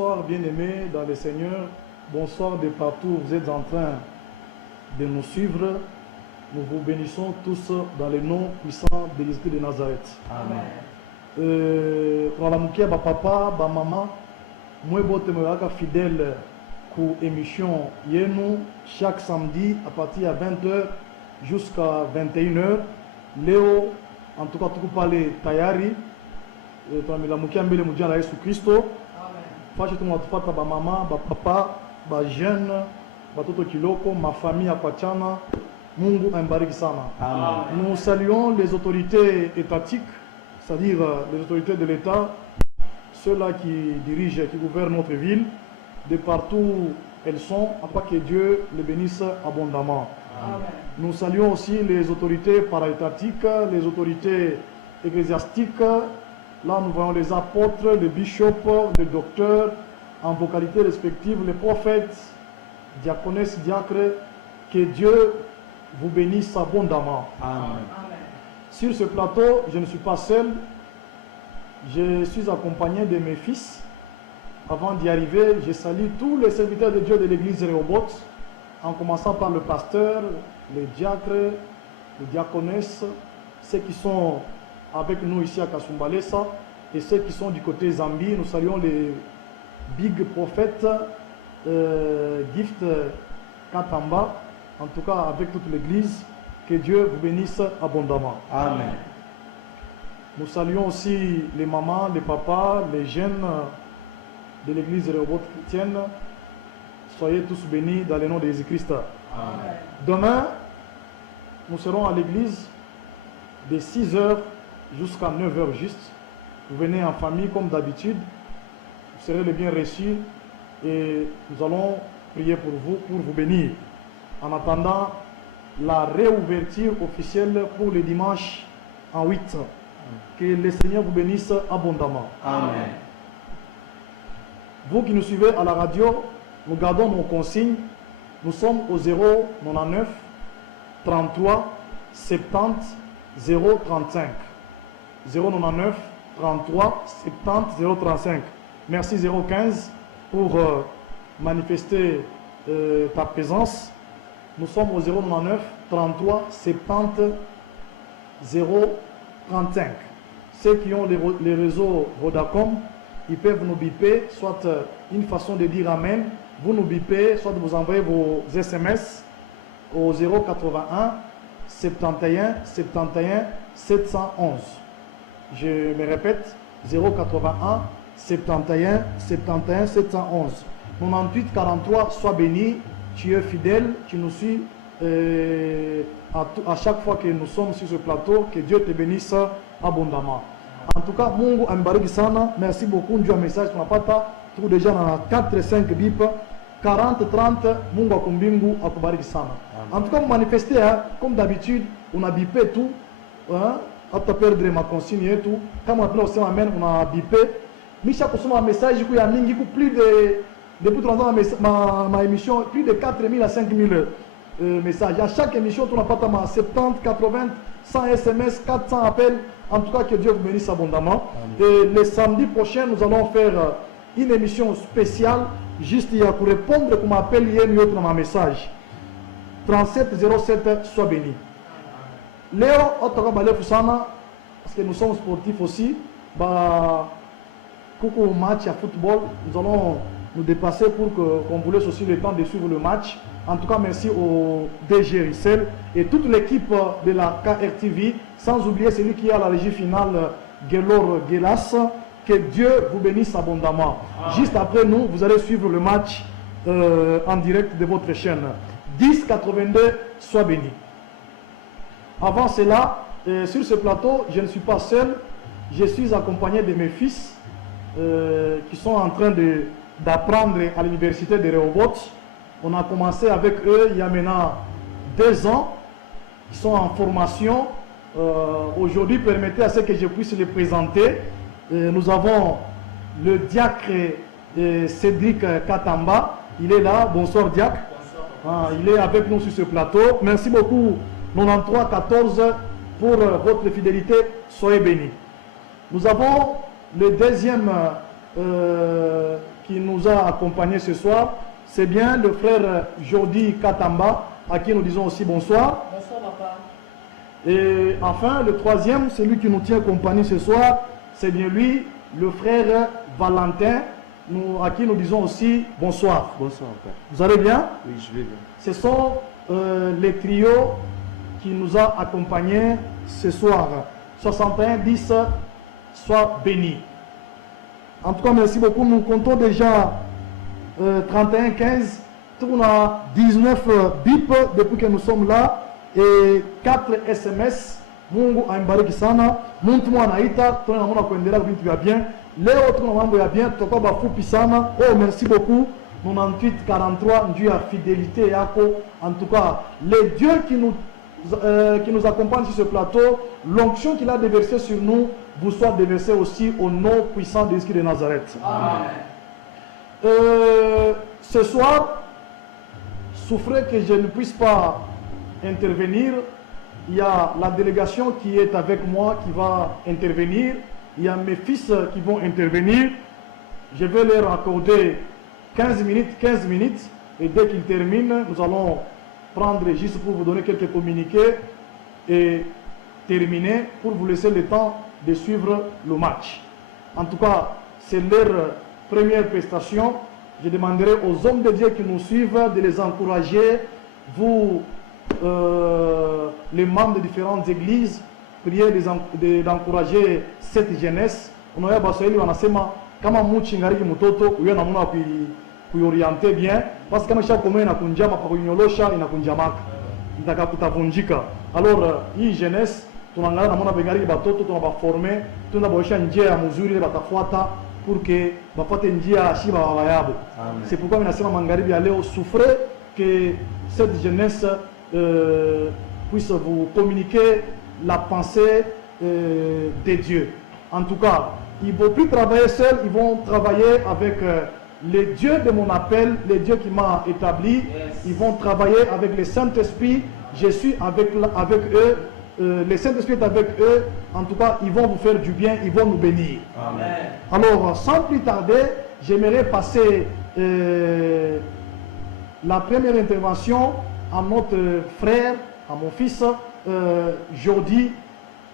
Bonsoir bien-aimés dans le Seigneur, bonsoir de partout où vous êtes en train de nous suivre. Nous vous bénissons tous dans le nom puissant de Jésus de Nazareth. Amen. Pour la moukia, papa, maman, moi je suis fidèle pour l'émission Yenou chaque samedi à partir de 20h jusqu'à 21h. Léo, en tout cas, tout parler Tayari. La moukia mbele moudia la Yesu Christo. Fache tout le monde fata ba maman, ba papa, ba jeune, ba toto kiloko, ma famille à Pachana. Mungu ambariki sana. Amen. Nous saluons les autorités étatiques, c'est-à-dire les autorités de l'État, ceux-là qui dirigent, qui gouvernent notre ville, de partout où elles sont, afin que Dieu les bénisse abondamment. Amen. Nous saluons aussi les autorités para-étatiques, les autorités ecclésiastiques. Là, nous voyons les apôtres, les bishops, les docteurs, en vos qualités respectives, les prophètes, diaconesses, diacres. Que Dieu vous bénisse abondamment. Amen. Sur ce plateau, je ne suis pas seul. Je suis accompagné de mes fils. Avant d'y arriver, je salue tous les serviteurs de Dieu de l'église Rehoboth, en commençant par le pasteur, les diacres, les diaconesses, ceux qui sont avec nous ici à Kasumbalesa et ceux qui sont du côté Zambie. Nous saluons les big prophètes, Gift Katamba, en tout cas avec toute l'église. Que Dieu vous bénisse abondamment. Amen. Nous saluons aussi les mamans, les papas, les jeunes de l'église Rehoboth chrétienne. Soyez tous bénis dans le nom de Jésus-Christ. Amen. Demain, nous serons à l'église de 6h jusqu'à 9h juste. Vous venez en famille comme d'habitude. Vous serez les bien reçus et nous allons prier pour vous bénir. En attendant la réouverture officielle pour le dimanche en 8. Que le Seigneur vous bénisse abondamment. Amen. Vous qui nous suivez à la radio, nous gardons nos consignes. Nous sommes au 099 33 70 035. 099 33 70 035. Merci 015 pour manifester ta présence. Nous sommes au 099 33 70 035. Ceux qui ont les réseaux Vodacom, ils peuvent nous biper, soit une façon de dire Amen. Vous nous bipez, soit vous envoyez vos SMS au 081 71 71 711. Je me répète, 081 71 71 711. 98 43, sois béni, tu es fidèle, tu nous suis à chaque fois que nous sommes sur ce plateau. Que Dieu te bénisse abondamment. En tout cas, Mungu ambariki sana. Merci beaucoup. Dieu a un message qu'on a pas tout déjà dans 4-5 bip 40-30. Mungu akumbingu akubariki sana. En tout cas, vous manifestez comme d'habitude. On a bipé tout. À perdre ma consigne et tout. Quand on a appelé au Amen, on a bipé. Micha kusoma un message, il y a plus de depuis 30 ans ma émission, plus de 4000 à 5000 messages. À chaque émission, on n'a pas 70, 80, 100 SMS, 400 appels. En tout cas, que Dieu vous bénisse abondamment. Amen. Et le samedi prochain, nous allons faire une émission spéciale, juste pour répondre comme appel hier dans ma message. 3707, sois béni. Léo, parce que nous sommes sportifs aussi. Coucou match à football, nous allons nous dépasser pour qu'on vous laisse aussi le temps de suivre le match. En tout cas, merci au DG Rissel et toute l'équipe de la KRTV, sans oublier celui qui est à la régie finale, Gelor Gelas. Que Dieu vous bénisse abondamment. Amen. Juste après nous, vous allez suivre le match en direct de votre chaîne. 1082, sois béni. Avant cela, sur ce plateau, je ne suis pas seul. Je suis accompagné de mes fils qui sont en train d'apprendre à l'université de Rehoboth. On a commencé avec eux il y a maintenant 2 ans. Ils sont en formation. Aujourd'hui, permettez à ce que je puisse les présenter. Nous avons le diacre Cédric Katamba. Il est là. Bonsoir diacre. Bonsoir. Il est avec nous sur ce plateau. Merci beaucoup 93 14 pour votre fidélité. Soyez bénis. Nous avons le deuxième qui nous a accompagnés ce soir, c'est bien le frère Jordi Katamba, à qui nous disons aussi bonsoir. Bonsoir, papa. Et enfin, le troisième, celui qui nous tient compagnie ce soir, c'est bien lui, le frère Valentin, à qui nous disons aussi bonsoir. Bonsoir, père. Vous allez bien? Oui, je vais bien. Ce sont les trios qui nous a accompagnés ce soir. 61-10, sois béni. En tout cas, merci beaucoup. Nous comptons déjà 31-15. On a 19 bips depuis que nous sommes là et 4 SMS. Mungu aimbariki sana. Muntu anaita, tunaona kuendelea vitu vya bien. Leo tuna mambo ya bien, tutakuwa bafupi sana. Oh, merci beaucoup. 98 43 Dieu a fidélité yako. En tout cas, les dieux qui nous accompagnent sur ce plateau, l'onction qu'il a déversée sur nous vous soit déversée aussi au nom puissant de Jésus de Nazareth. Amen. Ce soir, souffrez que je ne puisse pas intervenir. Il y a la délégation qui est avec moi qui va intervenir. Il y a mes fils qui vont intervenir. Je vais leur accorder 15 minutes. Et dès qu'ils terminent, nous allons prendre juste pour vous donner quelques communiqués et terminer pour vous laisser le temps de suivre le match. En tout cas, c'est leur première prestation. Je demanderai aux hommes de Dieu qui nous suivent de les encourager. Vous, les membres de différentes églises, priez d'encourager cette jeunesse. On a baswahili wanasema kama mchi ngariki mtoto huyo namuna kuioriente bien parce que kama shakomea na kunjama pa kunyolosha inakunjamaka itakakutavunjika. Alors hii jeunesse tunaangalia namuna bengariki batoto tunabaformer tunabaosha njia ya mzuri batafuata pour que bapate njia shiba wabayabo. C'est pourquoi ninasema magharibi ya leo souffrez que cette jeunesse puisse vous communiquer la pensée de Dieu. En tout cas, ils ne vont plus travailler seuls, ils vont travailler avec les dieux de mon appel, les dieux qui m'ont établi. Yes. Ils vont travailler avec le Saint-Esprit. Je suis avec eux. Le Saint-Esprit est avec eux. En tout cas, ils vont vous faire du bien, ils vont nous bénir. Amen. Alors, sans plus tarder, j'aimerais passer la première intervention à notre frère, à mon fils, Jordi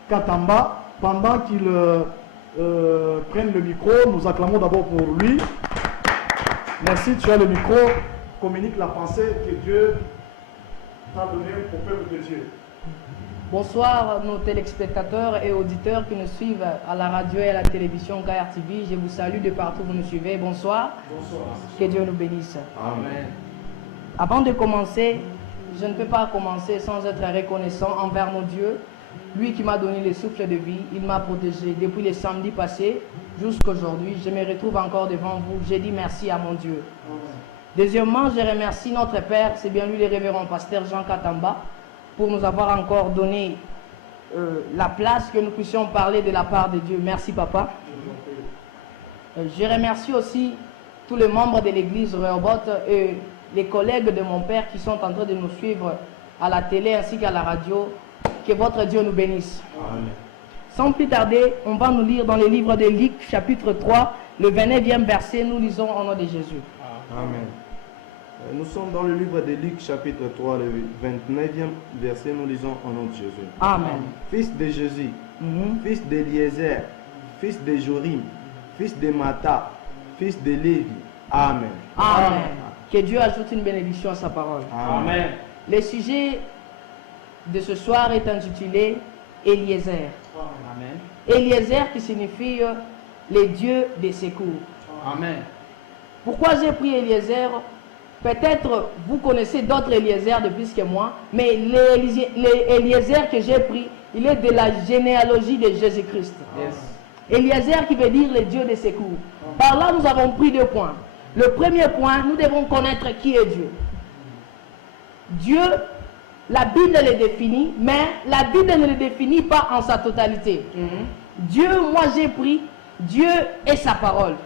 Katamba. Pendant qu'il prenne le micro, nous acclamons d'abord pour lui. Merci, tu as le micro. Communique la pensée que Dieu t'a donnée au peuple de Dieu. Bonsoir nos téléspectateurs et auditeurs qui nous suivent à la radio et à la télévision Gaïa TV. Je vous salue de partout où vous nous suivez. Bonsoir. Bonsoir. Que Dieu nous bénisse. Amen. Avant de commencer, je ne peux pas commencer sans être reconnaissant envers mon Dieu. Lui qui m'a donné le souffle de vie, il m'a protégé depuis le samedi passé jusqu'à aujourd'hui. Je me retrouve encore devant vous. J'ai dit merci à mon Dieu. Deuxièmement, je remercie notre Père, c'est bien lui le révérend pasteur Jean Katamba, pour nous avoir encore donné la place que nous puissions parler de la part de Dieu. Merci papa. Je remercie aussi tous les membres de l'église Rehoboth et les collègues de mon père qui sont en train de nous suivre à la télé ainsi qu'à la radio. Que votre Dieu nous bénisse. Amen. Sans plus tarder, on va nous lire dans le livre de Luc, chapitre 3, le 29e verset. Nous lisons au nom de Jésus. Amen. Nous sommes dans le livre de Luc, chapitre 3, le 29e verset. Nous lisons au nom de Jésus. Amen. Fils de Jésus, fils d'Eliezer, fils de Jorim, fils de Mata, fils de Lévi. Amen. Amen. Que Dieu ajoute une bénédiction à sa parole. Amen. Le sujet de ce soir est intitulé Eliezer. Amen. Eliezer qui signifie les dieux des secours. Amen. Pourquoi j'ai pris Eliezer? Peut-être vous connaissez d'autres Eliezer de plus que moi, mais l'Eliezer que j'ai pris, il est de la généalogie de Jésus-Christ. Yes. Eliezer qui veut dire les dieux des secours. Par là, nous avons pris 2 points. Le premier point, nous devons connaître qui est Dieu. Dieu, la Bible le définit, mais la Bible ne le définit pas en sa totalité. Dieu, moi j'ai pris, Dieu est sa parole.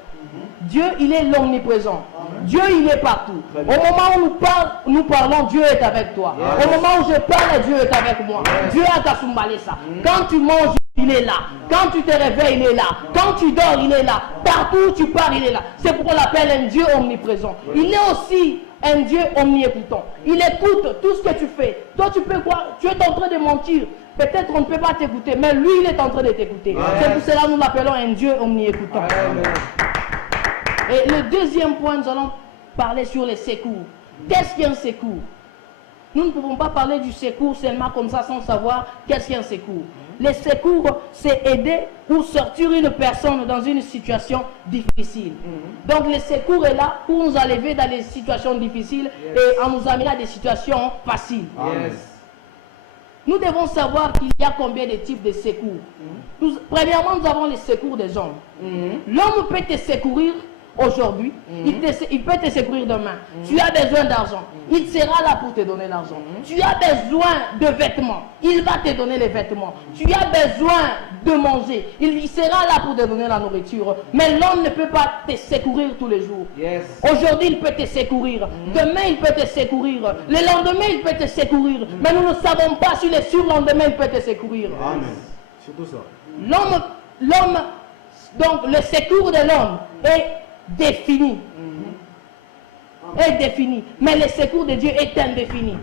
Dieu, il est l'omniprésent. Dieu, il est partout. Au moment où nous parlons, Dieu est avec toi. Au moment où je parle, Dieu est avec moi. Dieu a kasumbalé ça. Quand tu manges, il est là. Quand tu te réveilles, il est là. Quand tu dors, il est là. Partout où tu pars, il est là. C'est pourquoi on l'appelle un Dieu omniprésent. Il est aussi un Dieu omniécoutant. Il écoute tout ce que tu fais. Toi, tu peux croire, tu es en train de mentir. Peut-être on ne peut pas t'écouter, mais lui, il est en train de t'écouter. C'est pour cela que nous l'appelons un Dieu omniécoutant. Et le deuxième point, nous allons parler sur les secours. Qu'est-ce qu'un secours? Nous ne pouvons pas parler du secours seulement comme ça sans savoir qu'est-ce qu'un secours. Les secours, c'est aider ou sortir une personne dans une situation difficile. Donc le secours est là pour nous enlever dans des situations difficiles et en nous amener à des situations faciles. Nous devons savoir qu'il y a combien de types de secours. Premièrement, nous avons les secours des hommes. L'homme peut te secourir aujourd'hui, il peut te secourir demain. Tu as besoin d'argent, il sera là pour te donner l'argent. Tu as besoin de vêtements, il va te donner les vêtements. Tu as besoin de manger, il sera là pour te donner la nourriture. Mais l'homme ne peut pas te secourir tous les jours. Aujourd'hui, il peut te secourir. Demain, il peut te secourir. Le lendemain, il peut te secourir. Mais nous ne savons pas si le surlendemain, il peut te secourir. Amen. Surtout ça. L'homme, donc le secours de l'homme est défini. Est défini. Mais le secours de Dieu est indéfini.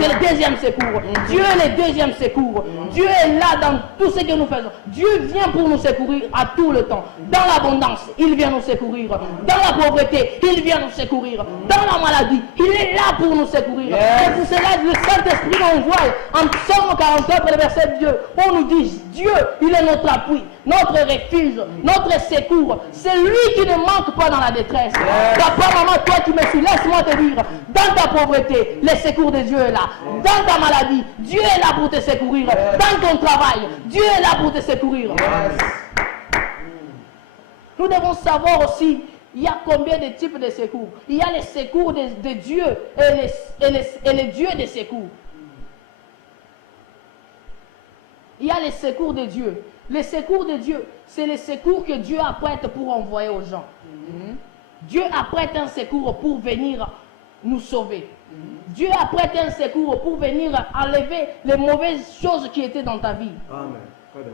C'est le deuxième secours. Dieu est le deuxième secours. Dieu est là dans tout ce que nous faisons. Dieu vient pour nous secourir à tout le temps. Dans l'abondance, il vient nous secourir. Dans la pauvreté, il vient nous secourir. Dans la maladie, il est là pour nous secourir. Et pour cela, le Saint-Esprit nous envoie en Psaume 49, le verset 2, on nous dit, Dieu, il est notre appui, notre refuge, notre secours. C'est lui qui ne manque pas dans la détresse. Papa, maman, toi qui me suis, laisse-moi te dire, dans ta pauvreté, le secours de Dieu est là. Dans ta maladie, Dieu est là pour te secourir. Dans ton travail, Dieu est là pour te secourir. Nous devons savoir aussi, il y a combien de types de secours. Il y a les secours de Dieu et les dieux des secours. Il y a les secours de Dieu. Les secours de Dieu, c'est les secours que Dieu apprête pour envoyer aux gens. Dieu apprête un secours pour venir nous sauver. Dieu apprête un secours pour venir enlever les mauvaises choses qui étaient dans ta vie. Amen. Très bien.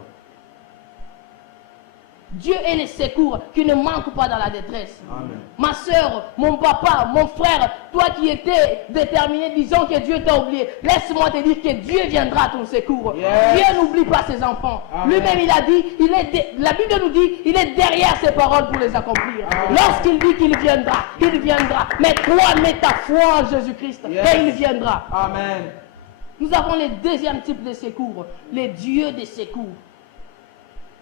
Dieu est le secours qui ne manque pas dans la détresse. Amen. Ma soeur, mon papa, mon frère, toi qui étais déterminé, disons que Dieu t'a oublié, laisse-moi te dire que Dieu viendra à ton secours. Dieu n'oublie pas ses enfants. Lui-même il a dit, la Bible nous dit, il est derrière ses paroles pour les accomplir. Lorsqu'il dit qu'il viendra, il viendra. Mais toi, mets ta foi en Jésus-Christ et il viendra. Amen. Nous avons le deuxième type de secours, les dieux des secours.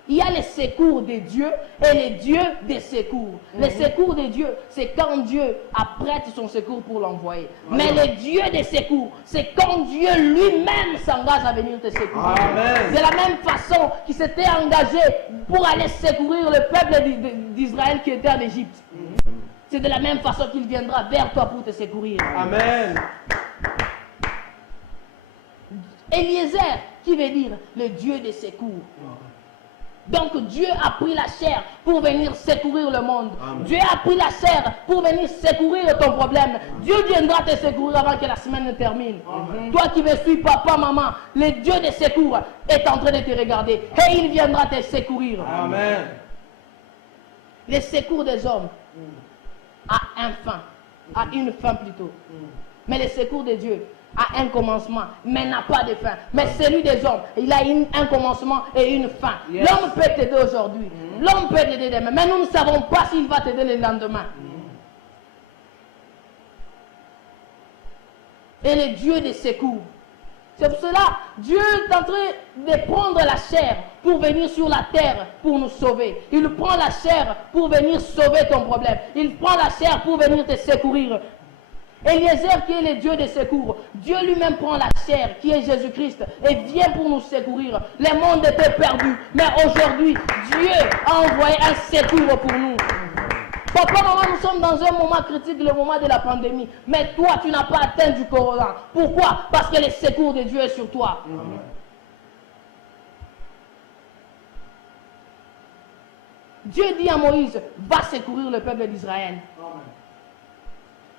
Il y a les secours de Dieu et les dieux des secours. Les secours de Dieu, c'est quand Dieu apprête son secours pour l'envoyer. Mais les dieux des secours, c'est quand Dieu lui-même s'engage à venir te secourir. C'est la même façon qu'il s'était engagé pour aller secourir le peuple d'Israël qui était en Égypte. C'est de la même façon qu'il viendra vers toi pour te secourir. Amen. Eliezer, qui veut dire le Dieu des secours. Donc Dieu a pris la chair pour venir secourir le monde. Dieu a pris la chair pour venir secourir ton problème. Dieu viendra te secourir avant que la semaine ne termine. Toi qui me suis, papa, maman, le Dieu des secours est en train de te regarder et il viendra te secourir. Amen. Les secours des hommes a une fin plutôt. Mais les secours de Dieu a un commencement, mais n'a pas de fin. Mais celui des hommes, il a un commencement et une fin. L'homme peut t'aider aujourd'hui, l'homme peut t'aider demain, mais nous ne savons pas s'il va t'aider le lendemain. Et le Dieu des secours. C'est pour cela, Dieu est en train de prendre la chair pour venir sur la terre pour nous sauver. Il prend la chair pour venir sauver ton problème. Il prend la chair pour venir te secourir. Eliezer qui est le Dieu des secours, Dieu lui-même prend la chair qui est Jésus-Christ et vient pour nous secourir. Le monde était perdu, mais aujourd'hui, Dieu a envoyé un secours pour nous. Papa, maman, nous sommes dans un moment critique, le moment de la pandémie. Mais toi, tu n'as pas atteint du corona. Pourquoi? Parce que le secours de Dieu est sur toi. Dieu dit à Moïse, va secourir le peuple d'Israël.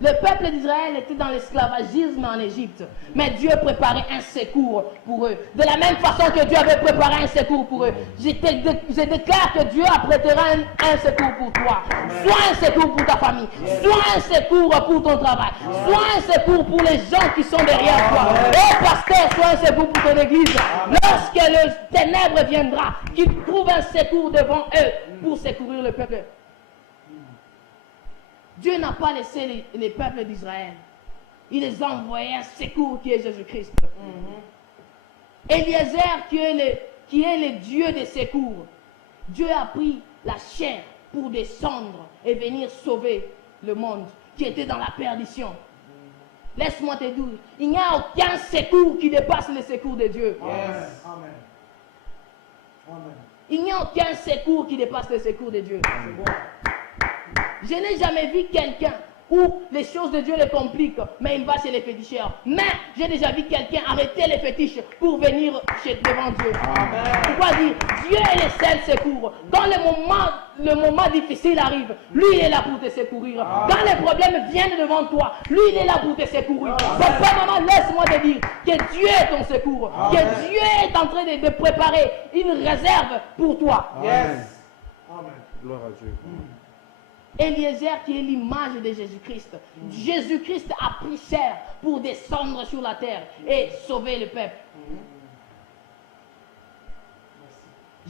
Le peuple d'Israël était dans l'esclavagisme en Égypte, mais Dieu préparait un secours pour eux. De la même façon que Dieu avait préparé un secours pour eux, je déclare que Dieu apprêtera un secours pour toi. Soit un secours pour ta famille, soit un secours pour ton travail, soit un secours pour les gens qui sont derrière toi. Oh pasteur, soit un secours pour ton église. Lorsque le ténèbre viendra, qu'ils trouvent un secours devant eux pour secourir le peuple. Dieu n'a pas laissé les peuples d'Israël. Il les a envoyés un secours qui est Jésus-Christ. Eliezer qui est le Dieu des secours. Dieu a pris la chair pour descendre et venir sauver le monde qui était dans la perdition. Laisse-moi te dire, il n'y a aucun secours qui dépasse le secours de Dieu. Yes. Amen. Amen. Il n'y a aucun secours qui dépasse le secours de Dieu. C'est bon. Je n'ai jamais vu quelqu'un où les choses de Dieu les compliquent, mais il va chez les féticheurs. Mais j'ai déjà vu quelqu'un arrêter les fétiches pour venir devant Dieu. Pourquoi dire Dieu est le seul secours. Quand le moment difficile arrive, lui il est là pour te secourir. Quand les problèmes viennent devant toi, lui il est là pour te secourir. Papa, maman, laisse-moi te dire que Dieu est ton secours. Que Dieu est en train de préparer une réserve pour toi. Yes. Amen. Gloire à Dieu. Eliezer qui est l'image de Jésus-Christ. Jésus-Christ a pris chair pour descendre sur la terre et sauver le peuple.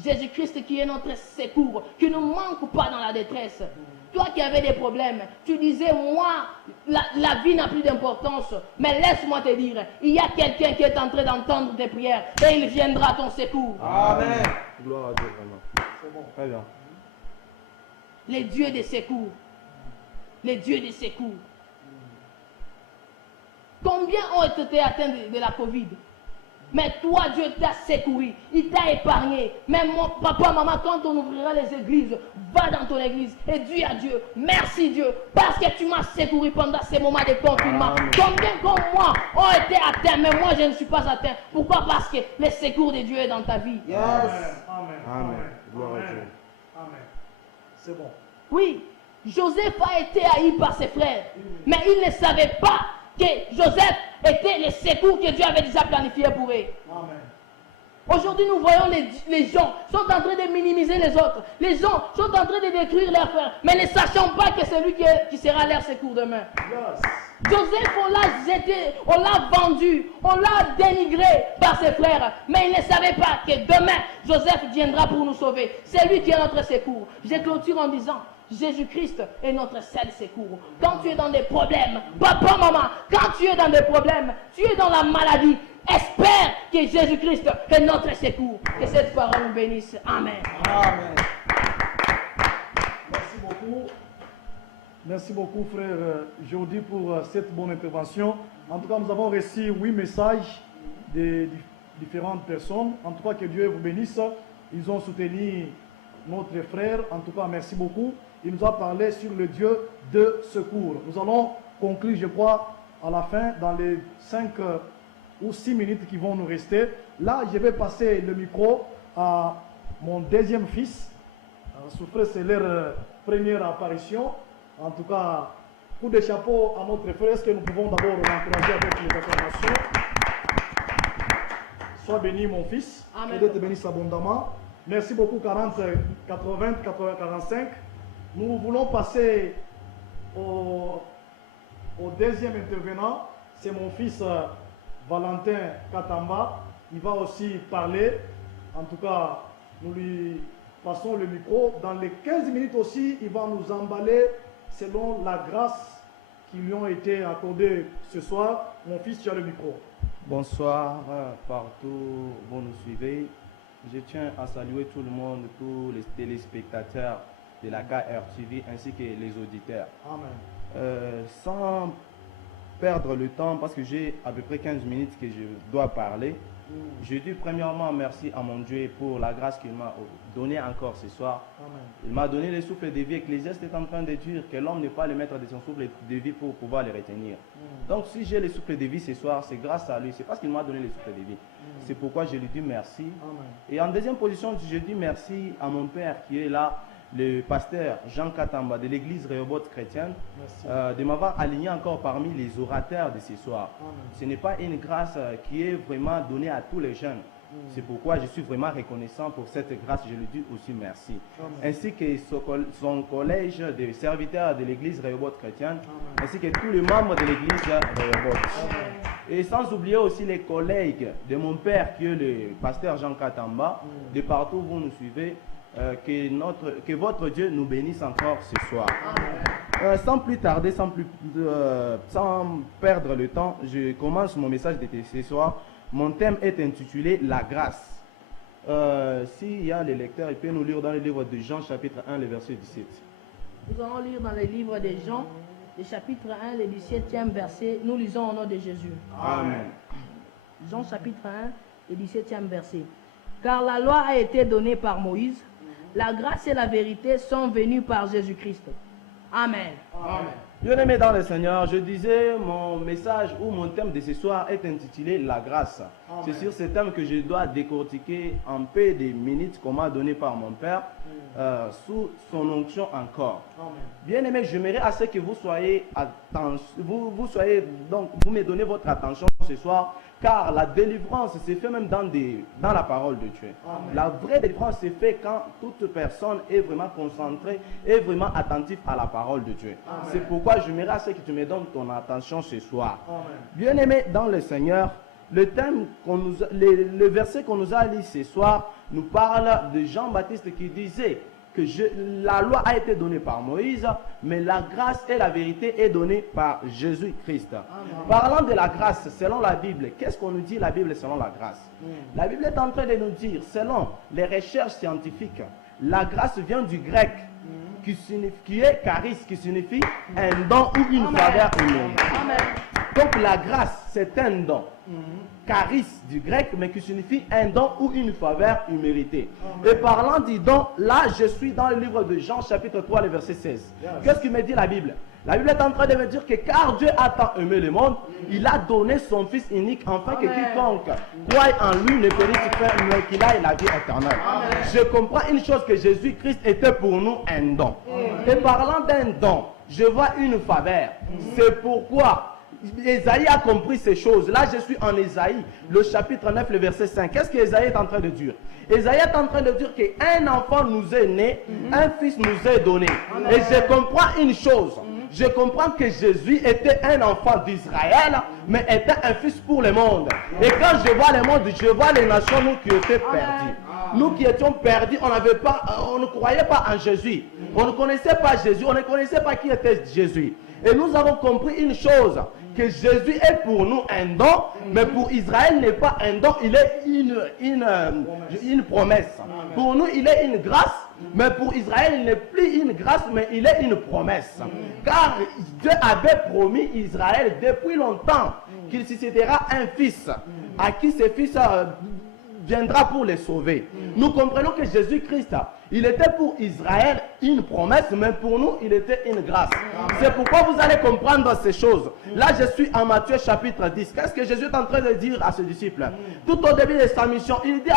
Jésus-Christ qui est notre secours, qui ne manque pas dans la détresse. Toi qui avais des problèmes, tu disais, moi, la vie n'a plus d'importance. Mais laisse-moi te dire, il y a quelqu'un qui est en train d'entendre tes prières et il viendra à ton secours. Amen. Gloire à Dieu, vraiment. C'est bon. Très bien. Les dieux des secours. Les dieux des secours. Combien ont été atteints de la Covid? Mais toi, Dieu t'a secouru. Il t'a épargné. Même mon papa, maman, quand on ouvrira les églises, va dans ton église et dis à Dieu, merci Dieu, parce que tu m'as secouru pendant ces moments de confinement. Amen. Combien comme moi ont été atteints, mais moi je ne suis pas atteint. Pourquoi? Parce que le secours de Dieu est dans ta vie. Yes. Amen. Amen. Gloire à Dieu. Amen. C'est bon. Oui, Joseph a été haï par ses frères, mais il ne savait pas que Joseph était le secours que Dieu avait déjà planifié pour eux. Amen. Aujourd'hui, nous voyons les gens sont en train de minimiser les autres. Les gens sont en train de détruire leurs frères, mais ne sachant pas que c'est lui qui sera leur secours demain. Yes. Joseph, on l'a jeté, on l'a vendu, on l'a dénigré par ses frères, mais il ne savait pas que demain, Joseph viendra pour nous sauver. C'est lui qui est notre secours. Je clôture en disant, Jésus-Christ est notre seul secours. Quand tu es dans des problèmes, papa, maman, quand tu es dans des problèmes, tu es dans la maladie, espère que Jésus-Christ est notre secours. Que cette parole nous bénisse. Amen. Amen. Merci beaucoup. Merci beaucoup, frère Jordi, pour cette bonne intervention. En tout cas, nous avons reçu 8 messages de différentes personnes. En tout cas, que Dieu vous bénisse. Ils ont soutenu notre frère. En tout cas, merci beaucoup. Il nous a parlé sur le Dieu de secours. Nous allons conclure, je crois, à la fin, dans les 5 ou 6 minutes qui vont nous rester. Là, je vais passer le micro à mon deuxième fils. Souffré, c'est leur première apparition. En tout cas, coup de chapeau à notre frère. Est-ce que nous pouvons d'abord l'encourager avec les acclamations? Sois béni, mon fils. Amen. Que Dieu te bénisse abondamment. Merci beaucoup, 40, 80, 45. Nous voulons passer au deuxième intervenant. C'est mon fils Valentin Katamba. Il va aussi parler. En tout cas, nous lui passons le micro. Dans les 15 minutes aussi, il va nous emballer selon la grâce qui lui ont été accordées ce soir. Mon fils, tu as le micro. Bonsoir partout où vous nous suivez. Je tiens à saluer tout le monde, tous les téléspectateurs de la KRTV ainsi que les auditeurs. Amen. Sans perdre le temps, parce que j'ai à peu près 15 minutes que je dois parler, je dis premièrement merci à mon Dieu pour la grâce qu'il m'a donnée encore ce soir. Amen. Il m'a donné le souffle de vie. Ecclésiaste est en train de dire que l'homme n'est pas le maître de son souffle de vie pour pouvoir le retenir. Donc si j'ai le souffle de vie ce soir, c'est grâce à lui. C'est parce qu'il m'a donné le souffle de vie. C'est pourquoi je lui dis merci. Amen. Et en deuxième position, je dis merci à mon père qui est là. le pasteur Jean Katamba de l'église Rehoboth chrétienne de m'avoir aligné encore parmi les orateurs de ce soir. Ce n'est pas une grâce qui est vraiment donnée à tous les jeunes. C'est pourquoi je suis vraiment reconnaissant pour cette grâce. Je lui dis aussi merci. Ainsi que son collège de serviteurs de l'église Rehoboth chrétienne, ainsi que tous les membres de l'église Rehoboth. Et sans oublier aussi les collègues de mon père qui est le pasteur Jean Katamba, de partout où vous nous suivez. Que votre Dieu nous bénisse encore ce soir. Sans plus tarder, sans perdre le temps, je commence mon message de ce soir. Mon thème est intitulé La grâce. S'il y a les lecteurs, il peut nous lire dans le livre de Jean, chapitre 1, le verset 17. Nous allons lire dans le livre de Jean, le chapitre 1, le 17e verset. Nous lisons au nom de Jésus. Amen. Jean, chapitre 1, le 17e verset. Car la loi a été donnée par Moïse. La grâce et la vérité sont venues par Jésus-Christ. Amen. Amen. Bien-aimés dans le Seigneur, je disais, mon message ou mon thème de ce soir est intitulé La grâce. C'est sur ce thème que je dois décortiquer un peu des minutes qu'on m'a donné par mon Père, sous son onction encore. Bien-aimés, j'aimerais à ce que vous soyez vous me donnez votre attention ce soir, car la délivrance se fait même dans la parole de Dieu. Amen. La vraie délivrance se fait quand toute personne est vraiment concentrée, est vraiment attentive à la parole de Dieu. C'est pourquoi j'aimerais à ce que tu me donnes ton attention ce soir. Bien-aimés dans le Seigneur, le verset qu'on nous a lu ce soir nous parle de Jean-Baptiste qui disait que la loi a été donnée par Moïse, mais la grâce et la vérité est donnée par Jésus-Christ. Parlant de la grâce, selon la Bible, qu'est-ce qu'on nous dit la Bible selon la grâce? La Bible est en train de nous dire, selon les recherches scientifiques, la grâce vient du grec, qui est charis, qui signifie un don ou une faveur humaine. Donc la grâce, c'est un don. Charis du grec, mais qui signifie un don ou une faveur imméritée. Et parlant du don, là je suis dans le livre de Jean chapitre 3, le verset 16. Qu'est-ce que me dit la Bible? La Bible est en train de me dire que car Dieu a tant aimé le monde, il a donné son Fils unique afin que quiconque croit en lui ne périsse pas, mais qu'il ait la vie éternelle. Je comprends une chose, que Jésus-Christ était pour nous un don. Et parlant d'un don, je vois une faveur. C'est pourquoi Ésaïe a compris ces choses. Là, je suis en Ésaïe, le chapitre 9, le verset 5. Qu'est-ce que Ésaïe est en train de dire? Ésaïe est en train de dire qu'un enfant nous est né, un fils nous est donné. Et je comprends une chose. Je comprends que Jésus était un enfant d'Israël, mais était un fils pour le monde. Et quand je vois le monde, je vois les nations, nous qui étaient perdus. Nous qui étions perdus, on ne croyait pas en Jésus. On ne connaissait pas Jésus, on ne connaissait pas qui était Jésus. Et nous avons compris une chose, que Jésus est pour nous un don, mais pour Israël n'est pas un don, il est une promesse. Pour nous, il est une grâce, mais pour Israël, il n'est plus une grâce, mais il est une promesse. Car Dieu avait promis Israël depuis longtemps qu'il suscitera un fils, à qui ce fils viendra pour les sauver. Nous comprenons que Jésus-Christ, il était pour Israël une promesse, mais pour nous, il était une grâce. C'est pourquoi vous allez comprendre ces choses. Là, je suis en Matthieu chapitre 10. Qu'est-ce que Jésus est en train de dire à ses disciples? Tout au début de sa mission, il dit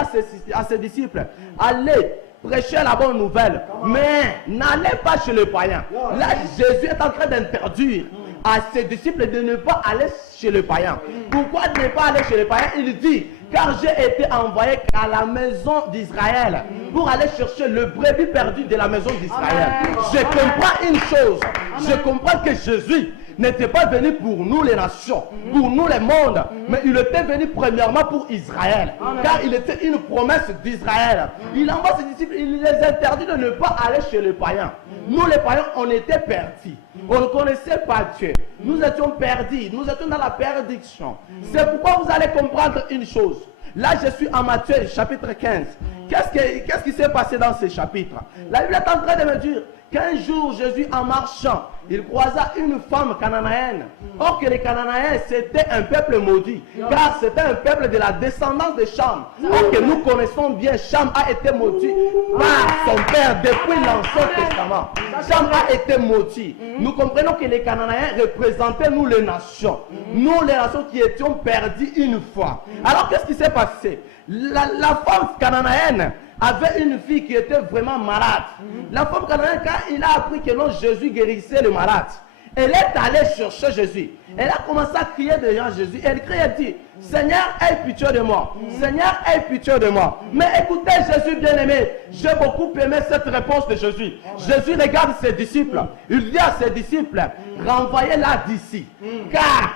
à ses disciples, allez prêcher la bonne nouvelle, mais n'allez pas chez les païens. Là, Jésus est en train d'interdire à ses disciples de ne pas aller chez les païens. Pourquoi ne pas aller chez les païens? Il dit, car j'ai été envoyé à la maison d'Israël pour aller chercher le brebis perdu de la maison d'Israël. Je comprends une chose. Je comprends que Jésus n'était pas venu pour nous les nations, pour nous les mondes, mais il était venu premièrement pour Israël, car il était une promesse d'Israël. Il envoie ses disciples, il les interdit de ne pas aller chez les païens. Nous les païens, on était perdus. On ne connaissait pas Dieu. Nous étions perdus. Nous étions dans la perdition. C'est pourquoi vous allez comprendre une chose. Là, je suis en Matthieu, chapitre 15. Qu'est-ce qui s'est passé dans ce chapitre? La Bible est en train de me dire qu'un jour, Jésus, en marchant, il croisa une femme cananéenne. Or que les Cananéens, c'était un peuple maudit, car c'était un peuple de la descendance de Cham. Or que nous connaissons bien, Cham a été maudit par son père depuis l'Ancien Testament. Cham a été maudit. Nous comprenons que les Cananéens représentaient nous les nations. Nous les nations qui étions perdues une fois. Alors qu'est-ce qui s'est passé? La femme cananéenne avait une fille qui était vraiment malade. La femme cananéenne, quand il a appris que non, Jésus guérissait le malade, elle est allée chercher Jésus. Elle a commencé à crier devant Jésus. Elle crie, elle dit, Seigneur, aie pitié de moi. Seigneur, aie pitié de moi. Mais écoutez, Jésus bien-aimé, j'ai beaucoup aimé cette réponse de Jésus. Jésus regarde ses disciples. Il dit à ses disciples, renvoyez-la d'ici. Car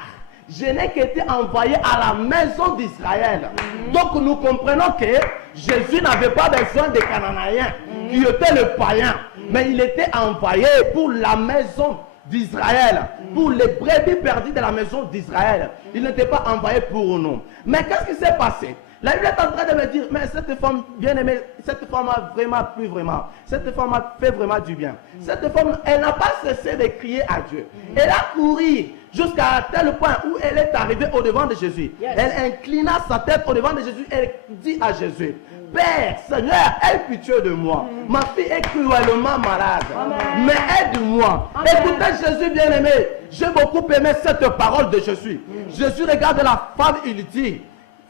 je n'ai qu'été envoyé à la maison d'Israël. Donc nous comprenons que Jésus n'avait pas besoin des Cananéens, qui étaient le païen, mais il était envoyé pour la maison d'Israël, pour les brebis perdues de la maison d'Israël. Il n'était pas envoyé pour nous. Mais qu'est-ce qui s'est passé? La Bible est en train de me dire, mais cette femme bien-aimée, cette femme a vraiment plu vraiment. Cette femme a fait vraiment du bien. Cette femme, elle n'a pas cessé de crier à Dieu. Elle a couru jusqu'à tel point où elle est arrivée au devant de Jésus. Elle inclina sa tête au devant de Jésus. Elle dit à Jésus, Père, Seigneur, aie pitié de moi. Ma fille est cruellement malade. Mais aide-moi. Écoutez Jésus bien-aimé. J'ai beaucoup aimé cette parole de Jésus. Jésus regarde la femme, il dit,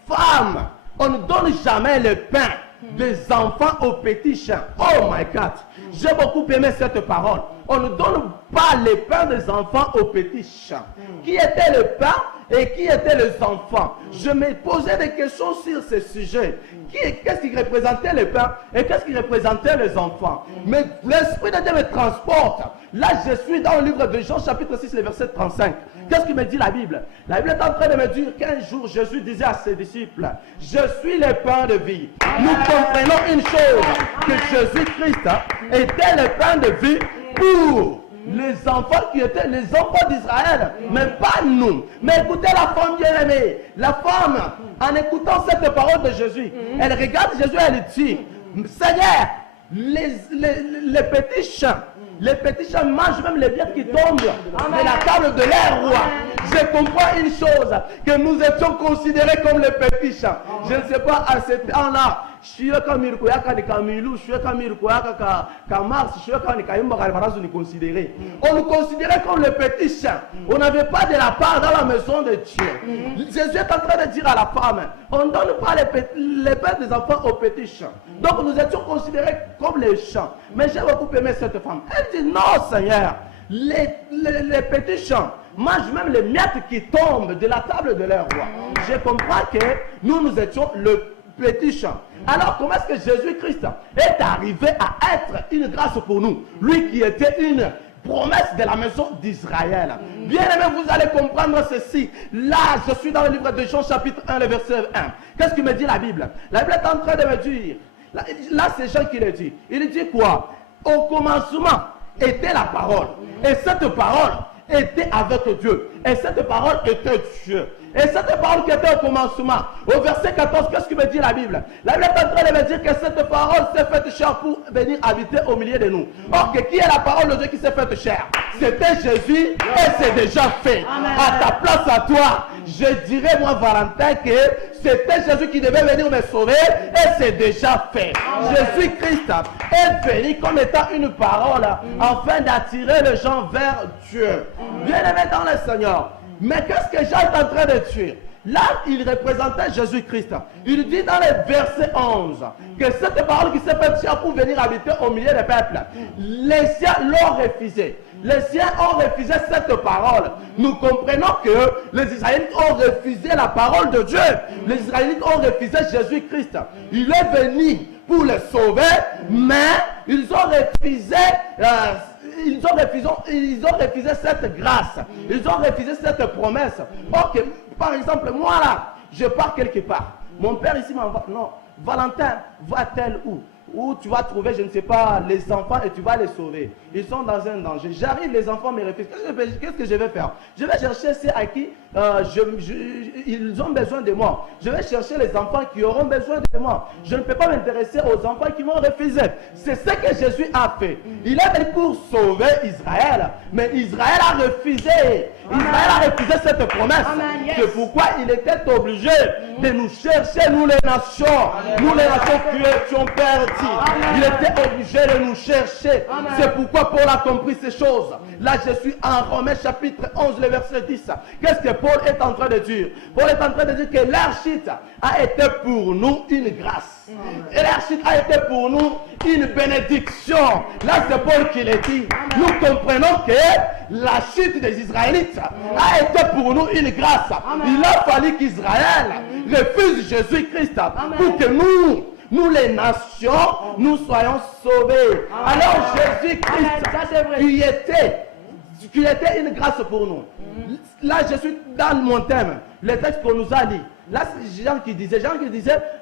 femme, on ne donne jamais le pain des enfants aux petits chiens. Oh my God. J'ai beaucoup aimé cette parole. On ne donne pas le pain des enfants aux petits chiens. Qui était le pain et qui étaient les enfants? Je me posais des questions sur ce sujet. Qu'est-ce qui représentait le pain et qu'est-ce qui représentait les enfants? Mais l'Esprit de Dieu me transporte. Là, je suis dans le livre de Jean, chapitre 6, le verset 35. Qu'est-ce que me dit la Bible? La Bible est en train de me dire qu'un jour, Jésus disait à ses disciples, je suis le pain de vie. Nous comprenons une chose, que Jésus-Christ était le pain de vie pour les enfants qui étaient les enfants d'Israël, mais pas nous. Mais écoutez la femme bien-aimée. La femme, en écoutant cette parole de Jésus, elle regarde Jésus et elle dit, Seigneur, les petits chiens mangent même les bières qui tombent de la table de leur roi. Je comprends une chose, que nous étions considérés comme les petits chiens. Je ne sais pas à ce temps-là, on nous considérait comme les petits chiens. On n'avait pas de la part dans la maison de Dieu. Jésus est en train de dire à la femme, on ne donne pas les pères des enfants aux petits chiens. Donc nous étions considérés comme les chiens. Mais j'ai beaucoup aimé cette femme. Elle dit, non Seigneur, les petits chiens mangent même les miettes qui tombent de la table de leur roi. Je comprends que nous étions le petit champ. Alors comment est-ce que Jésus-Christ est arrivé à être une grâce pour nous? Lui qui était une promesse de la maison d'Israël. Bien aimé, vous allez comprendre ceci. Là, je suis dans le livre de Jean chapitre 1, le verset 1. Qu'est-ce que me dit la Bible? La Bible est en train de me dire, là c'est Jean qui le dit. Il dit quoi? Au commencement était la parole. Et cette parole était avec Dieu. Et cette parole était Dieu. Et cette parole qui était au commencement, au verset 14, qu'est-ce que me dit la Bible? La Bible est en train de me dire que cette parole s'est faite chair pour venir habiter au milieu de nous. Or, qui est la parole de Dieu qui s'est faite chair? C'était Jésus et c'est déjà fait. Amen. À ta place, à toi, je dirais moi Valentin que c'était Jésus qui devait venir me sauver et c'est déjà fait. Jésus-Christ est venu comme étant une parole afin d'attirer les gens vers Dieu. Bien-aimé dans le Seigneur. Mais qu'est-ce que Jean est en train de dire? Là, il représentait Jésus-Christ. Il dit dans le verset 11 que cette parole qui s'est faite chair pour venir habiter au milieu des peuples, les siens l'ont refusé. Les siens ont refusé cette parole. Nous comprenons que les Israélites ont refusé la parole de Dieu. Les Israélites ont refusé Jésus-Christ. Il est venu pour les sauver, mais ils ont refusé... Ils ont refusé cette grâce. Ils ont refusé cette promesse. Ok, par exemple, moi là, je pars quelque part. Mon père ici m'envoie. Non, Valentin, va-t-elle où tu vas trouver, je ne sais pas, les enfants et tu vas les sauver. Ils sont dans un danger. J'arrive, les enfants me refusent. Qu'est-ce que je vais faire? Je vais chercher ceux à qui ils ont besoin de moi. Je vais chercher les enfants qui auront besoin de moi. Je ne peux pas m'intéresser aux enfants qui m'ont refusé. C'est ce que Jésus a fait. Il est venu pour sauver Israël, mais Israël a refusé. Israël a refusé cette promesse. C'est pourquoi il était obligé de nous chercher, nous les nations. Nous les nations qui étions perdues. Il était obligé de nous chercher. C'est pourquoi Paul a compris ces choses. Là, je suis en Romains chapitre 11, le verset 10. Qu'est-ce que Paul est en train de dire? Paul est en train de dire que l'archite a été pour nous une grâce. Et l'archite a été pour nous une bénédiction. Là, c'est Paul qui le dit. Nous comprenons que la chute des Israélites a été pour nous une grâce. Il a fallu qu'Israël refuse Jésus-Christ pour que nous les nations, nous soyons sauvés. Alors Jésus-Christ qui était une grâce pour nous. Là, je suis dans mon thème, le texte qu'on nous a dit. Là, c'est Jean qui disait,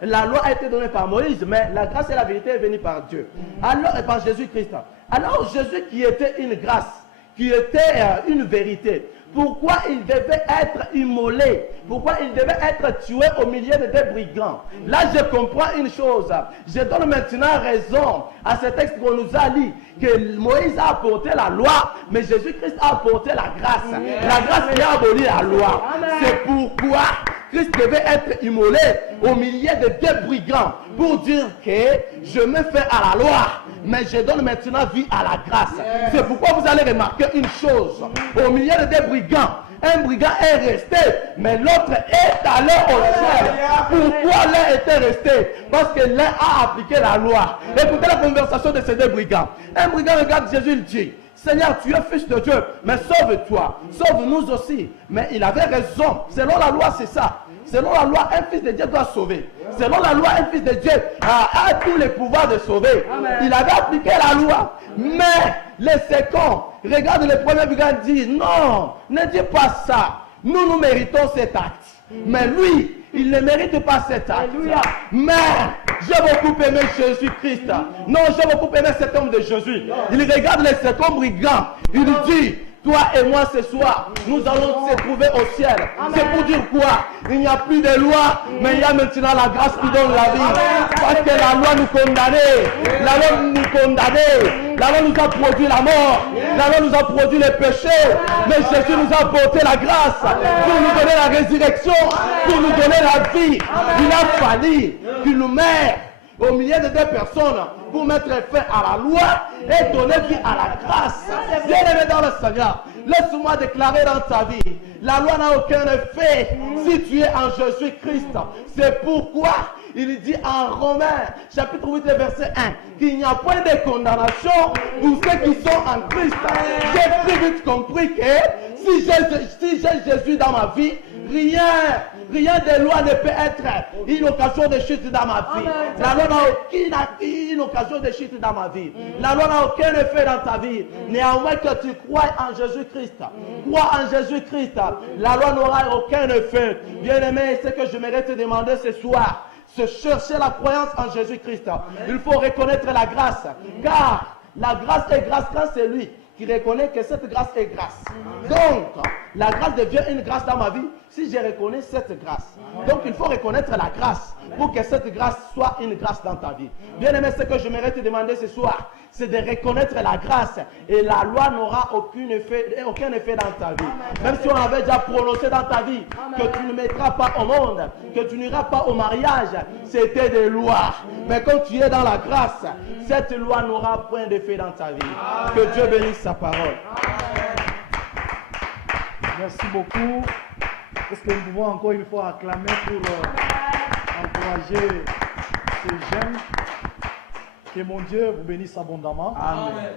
la loi a été donnée par Moïse, mais la grâce et la vérité est venue par Dieu. Alors, et par Jésus-Christ. Alors, Jésus qui était une grâce, qui était une vérité, pourquoi il devait être immolé? Pourquoi il devait être tué au milieu de des brigands? Là, je comprends une chose. Je donne maintenant raison à ce texte qu'on nous a dit, que Moïse a apporté la loi, mais Jésus-Christ a apporté la grâce. La grâce qui a aboli la loi. C'est pourquoi Christ devait être immolé au milieu de deux brigands pour dire que je me fais à la loi, mais je donne maintenant vie à la grâce. C'est pourquoi vous allez remarquer une chose. Au milieu de deux brigands, un brigand est resté, mais l'autre est allé au ciel. Pourquoi l'un était resté? Parce que l'un a appliqué la loi. Écoutez la conversation de ces deux brigands. Un brigand regarde Jésus, il dit: Seigneur, tu es fils de Dieu, mais sauve-toi, sauve-nous aussi. Mais il avait raison. Selon la loi, c'est ça. Selon la loi, un fils de Dieu doit sauver. Selon la loi, un fils de Dieu a tous les pouvoirs de sauver. Il avait appliqué la loi. Mais les seconds, regarde le premier brigand, dit: non, ne dis pas ça. Nous méritons cet acte. Mais lui, il ne mérite pas cet acte. Mais j'ai beaucoup aimé Jésus-Christ. Non, j'ai beaucoup aimé cet homme de Jésus. Il regarde les seconds brigands. Il dit: toi et moi ce soir, nous allons se trouver au ciel. C'est pour dire quoi? Il n'y a plus de loi, mais il y a maintenant la grâce qui donne la vie. Parce que la loi nous condamnait. La loi nous condamnait. La loi nous a produit la mort. La loi nous a produit les péchés. Mais Jésus nous a apporté la grâce pour nous donner la résurrection, pour nous donner la vie. Il a fallu qu'il nous mette au milieu de deux personnes pour mettre fin à la loi et donner vie à la grâce. Bien-aimé dans le Seigneur, laisse-moi déclarer dans ta vie, la loi n'a aucun effet si tu es en Jésus-Christ. C'est pourquoi il dit en Romains, chapitre 8, verset 1, qu'il n'y a point de condamnation pour ceux qui sont en Christ. J'ai très vite compris que si j'ai Jésus dans ma vie, rien de loi ne peut être une occasion de chute dans ma vie. La loi n'a aucune occasion de chute dans ma vie. La loi n'a aucun effet dans ta vie. Néanmoins que tu crois en Jésus-Christ. Crois en Jésus-Christ. La loi n'aura aucun effet. Bien-aimé, ce que je mérite te demander ce soir, c'est chercher la croyance en Jésus-Christ. Il faut reconnaître la grâce. Car la grâce est grâce quand c'est lui qui reconnaît que cette grâce est grâce. Donc, la grâce devient une grâce dans ma vie si je reconnais cette grâce. Donc, il faut reconnaître la grâce pour que cette grâce soit une grâce dans ta vie. Bien aimé, ce que je mérite te demander ce soir, c'est de reconnaître la grâce et la loi n'aura aucun effet dans ta vie. Même si on avait déjà prononcé dans ta vie que tu ne mettras pas au monde, que tu n'iras pas au mariage, c'était des lois. Mais quand tu es dans la grâce, cette loi n'aura point d'effet dans ta vie. Que Dieu bénisse sa parole. Merci beaucoup. Est-ce que nous pouvons encore une fois acclamer pour encourager ces jeunes? Que mon Dieu vous bénisse abondamment. Amen.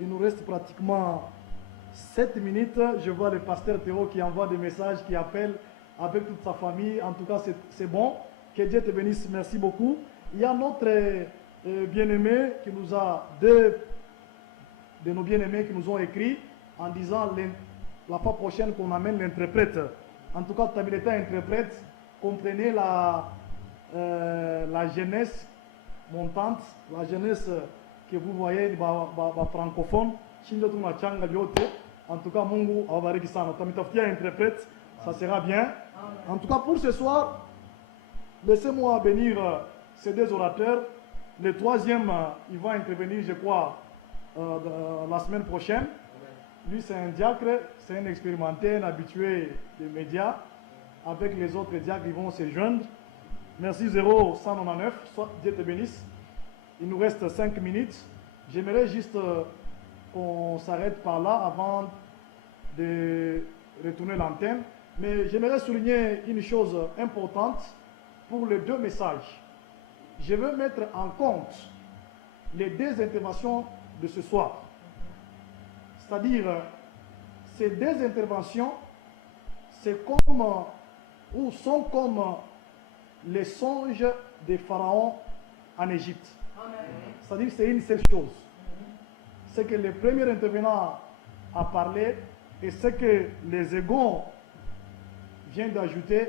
Il nous reste pratiquement 7 minutes. Je vois le pasteur Théo qui envoie des messages, qui appelle avec toute sa famille. En tout cas, c'est bon. Que Dieu te bénisse. Merci beaucoup. Il y a notre bien-aimé qui nous a, deux de nos bien-aimés qui nous ont écrit en disant la fois prochaine qu'on amène l'interprète. En tout cas, Tabilita interprète, comprenez la jeunesse montante, la jeunesse que vous voyez, francophone. En tout cas, Mungu awabariki sana. Tamitafutia interprète Ça sera bien. En tout cas, pour ce soir, laissez-moi bénir ces deux orateurs. Le troisième, il va intervenir, je crois, la semaine prochaine. Lui, c'est un diacre, c'est un expérimenté, un habitué des médias. Avec les autres diacres, ils vont se joindre. Merci 0199, soit Dieu te bénisse. Il nous reste 5 minutes. J'aimerais juste qu'on s'arrête par là avant de retourner l'antenne. Mais j'aimerais souligner une chose importante pour les deux messages. Je veux mettre en compte les deux interventions de ce soir. C'est-à-dire, ces deux interventions, c'est comme, ou sont comme les songes des pharaons en Égypte. C'est-à-dire, c'est une seule chose. C'est que le premier intervenant a parlé et ce que les seconds viennent d'ajouter,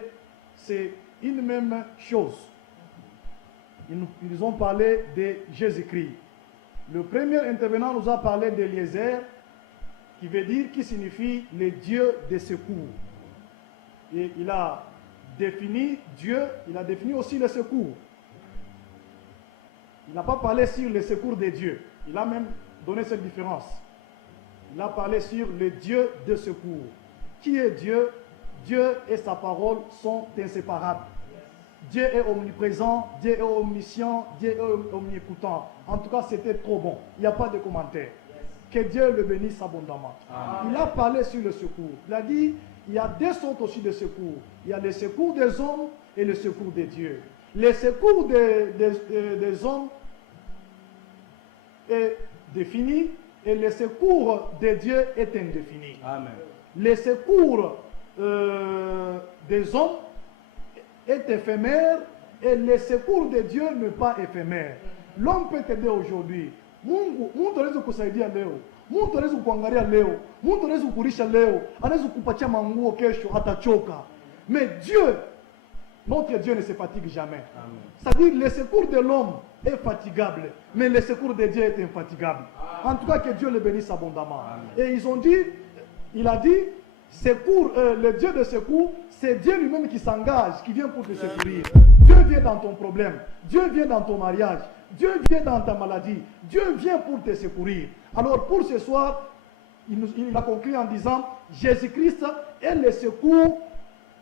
c'est une même chose. Ils ont parlé de Jésus-Christ. Le premier intervenant nous a parlé d'Eliezer, qui signifie le Dieu des secours. Et il a défini Dieu, il a défini aussi le secours. Il n'a pas parlé sur le secours de Dieu. Il a même donné cette différence. Il a parlé sur le Dieu de secours. Qui est Dieu? Dieu et sa parole sont inséparables. Dieu est omniprésent, Dieu est omniscient, Dieu est omnipotent. En tout cas, c'était trop bon. Il n'y a pas de commentaire. Que Dieu le bénisse abondamment. Amen. Il a parlé sur le secours. Il a dit, il y a deux sortes aussi de secours. Il y a le secours des hommes et le secours de Dieu. Le secours des hommes est défini et le secours de Dieu est indéfini. Amen. Le secours des hommes est éphémère et le secours de Dieu n'est pas éphémère. L'homme peut t'aider aujourd'hui. Mungu anaweza kusaidia leo. Mungu anaweza kuangalia leo. Mungu anaweza kukulisha leo. Anaweza kukupatia manguo kesho atachoka. Mais Dieu, notre Dieu ne se fatigue jamais. C'est-à-dire le secours de l'homme est fatigable, mais le secours de Dieu est infatigable. En tout cas, que Dieu le bénisse abondamment. Et ils ont dit, il a dit, secours, le Dieu de secours, c'est Dieu lui-même qui s'engage, qui vient pour te secourir. Dieu vient dans ton problème. Dieu vient dans ton mariage. Dieu vient dans ta maladie. Dieu vient pour te secourir. Alors pour ce soir, il a conclu en disant, Jésus-Christ est le secours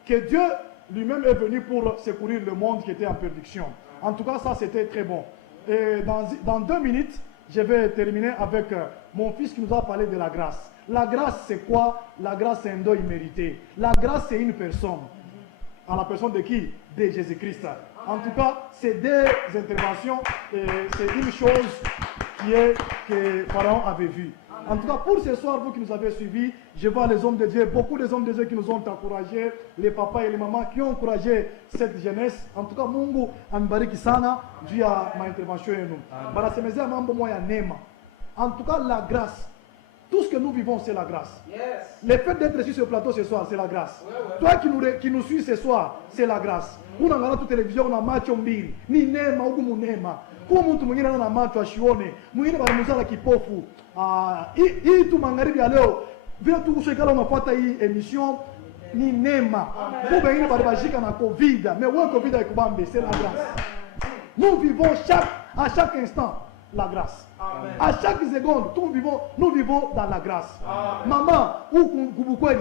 que Dieu lui-même est venu pour secourir le monde qui était en perdition. En tout cas, ça c'était très bon. Et dans 2 minutes, je vais terminer avec mon fils qui nous a parlé de la grâce. La grâce, c'est quoi? La grâce, c'est un don immérité. La grâce, c'est une personne. À la personne de qui? De Jésus-Christ. En tout cas, ces deux interventions, c'est une chose que Pharaon avait vue. En tout cas, pour ce soir, vous qui nous avez suivis, je vois les hommes de Dieu, beaucoup des hommes de Dieu qui nous ont encouragés, les papas et les mamans qui ont encouragé cette jeunesse. En tout cas, Mungu ambariki sana juu ya intervention yenu. Banasemezea mambo moya neema. En tout cas, la grâce. Tout ce que nous vivons, c'est la grâce. Yes. Le fait d'être sur ce plateau ce soir, c'est la grâce. Toi qui nous suis ce soir, c'est la grâce. Unaangalia tu television una macho mbili. Ni neema huku munema. Kwa mtu mwingine ana macho ashione. Mwingine banamuzala kipofu. Hii tu magharibi ya leo, vile tu kushikala unafuata hii emission ni neema. Kwa wengine baribashika na Covid, mais wewe Covid haikubambe, c'est la grâce. Nous vivons à chaque instant la grâce. Amen. À chaque seconde, nous vivons dans la grâce. Amen. Maman,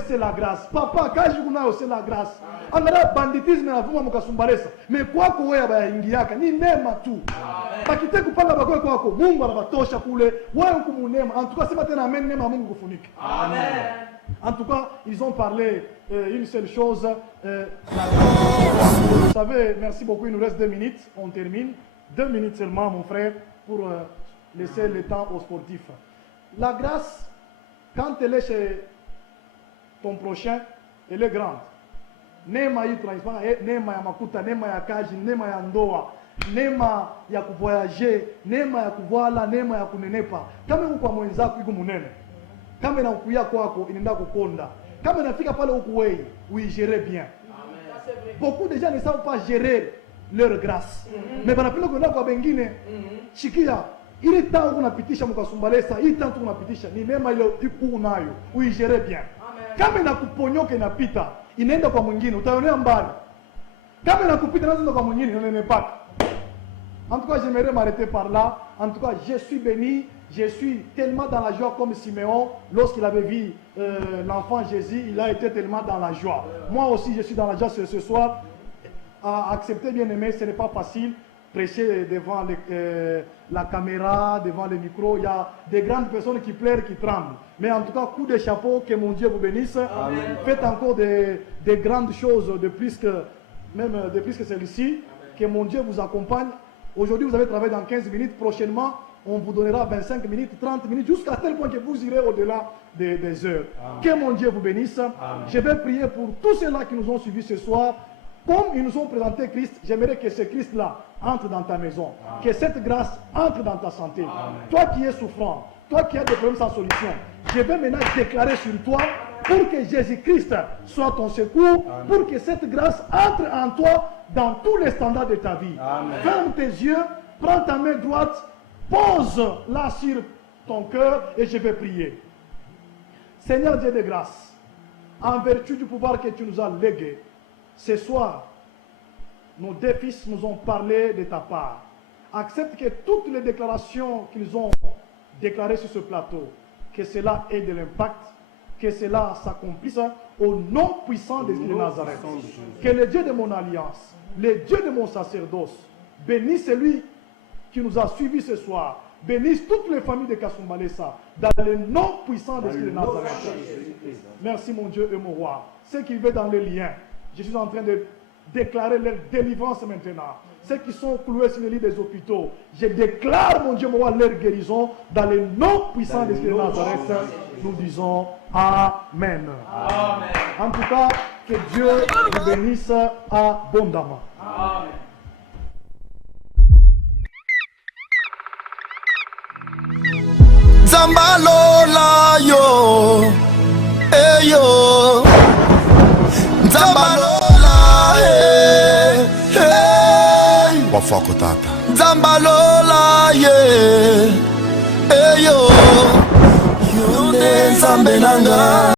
c'est la grâce. Papa, c'est la grâce. Angara banditisme na vuma mukasumbaresa. Mais kwako wewe baingiaka ni neema tu. Bakite kupanga bakwe kwako, Mungu anabatosha kule. Wewe uko munema. En tout cas, c'est maintenant amen neema Mungu kufunika. Amen. En tout cas, ils ont parlé une seule chose. Vous savez, merci beaucoup, il nous reste 2 minutes, on termine. 2 minutes seulement, mon frère, pour laisser le temps aux sportifs. La grâce, quand elle est chez ton prochain, elle est grande. Neema hii tunasema neema ya makuta, neema ya kazi, neema ya ndoa, neema ya kuvoyager, neema ya kuvala, neema ya kunenepa. Kama uko kwa mwenzako iko munene, kama inakuya kwako inaenda kukonda, kama inafika pale huko wewe, uigere bien. Amen. Beaucoup de gens ne savent pas gérer leur grâce. Mais banapenda kwenda kwa bengine, shikia ile tangu unapitisha mkasumbalesa, ile tangu unapitisha ni neema ile ipo nayo, uigere bien. Amen. Kama inakuponyoka inapita, inaenda kwa mwingine, utaonea mbali. Kama inakupita nazo kwa mwingine, unanepaka. En tout cas, j'aimerais m'arrêter par là. En tout cas, je suis béni. Je suis tellement dans la joie comme Siméon. Lorsqu'il avait vu l'enfant Jésus, il a été tellement dans la joie. Moi aussi, je suis dans la joie ce soir. Accepter, bien aimé, ce n'est pas facile. Prêcher devant la caméra, devant les micros. Il y a des grandes personnes qui pleurent, qui tremblent. Mais en tout cas, coup de chapeau, que mon Dieu vous bénisse. Amen. Faites encore des grandes choses de plus que celle-ci. Que mon Dieu vous accompagne. Aujourd'hui, vous avez travaillé dans 15 minutes. Prochainement, on vous donnera 25 minutes, 30 minutes, jusqu'à tel point que vous irez au-delà des heures. Amen. Que mon Dieu vous bénisse. Amen. Je vais prier pour tous ceux-là qui nous ont suivis ce soir. Comme ils nous ont présenté Christ, j'aimerais que ce Christ-là entre dans ta maison. Amen. Que cette grâce entre dans ta santé. Amen. Toi qui es souffrant, toi qui as des problèmes sans solution, je vais maintenant déclarer sur toi pour que Jésus-Christ soit ton secours, amen, pour que cette grâce entre en toi dans tous les standards de ta vie. Amen. Ferme tes yeux, prends ta main droite, pose-la sur ton cœur et je vais prier. Seigneur Dieu de grâce, en vertu du pouvoir que tu nous as légué, ce soir, nos deux fils nous ont parlé de ta part. Accepte que toutes les déclarations qu'ils ont déclarées sur ce plateau, que cela ait de l'impact, que cela s'accomplisse au nom puissant de Jésus de Nazareth. Que le Dieu de mon alliance, le Dieu de mon sacerdoce, bénisse celui qui nous a suivis ce soir. Bénisse toutes les familles de Kasumbalesa dans le nom puissant de Jésus de Nazareth. Merci mon Dieu et mon roi. Ceux qui vivent dans les liens, je suis en train de déclarer leur délivrance maintenant. Ceux qui sont cloués sur les lits des hôpitaux, je déclare, mon Dieu, mon roi, leur guérison dans le nom puissant de Jésus de Nazareth. Nous disons Amen. Amen. En tout cas, que Dieu vous bénisse abondamment. Amen. Zambalola yo, yo. Zambalola, wafako tata. Zambalola ye, yo. Yunde Zambelanga.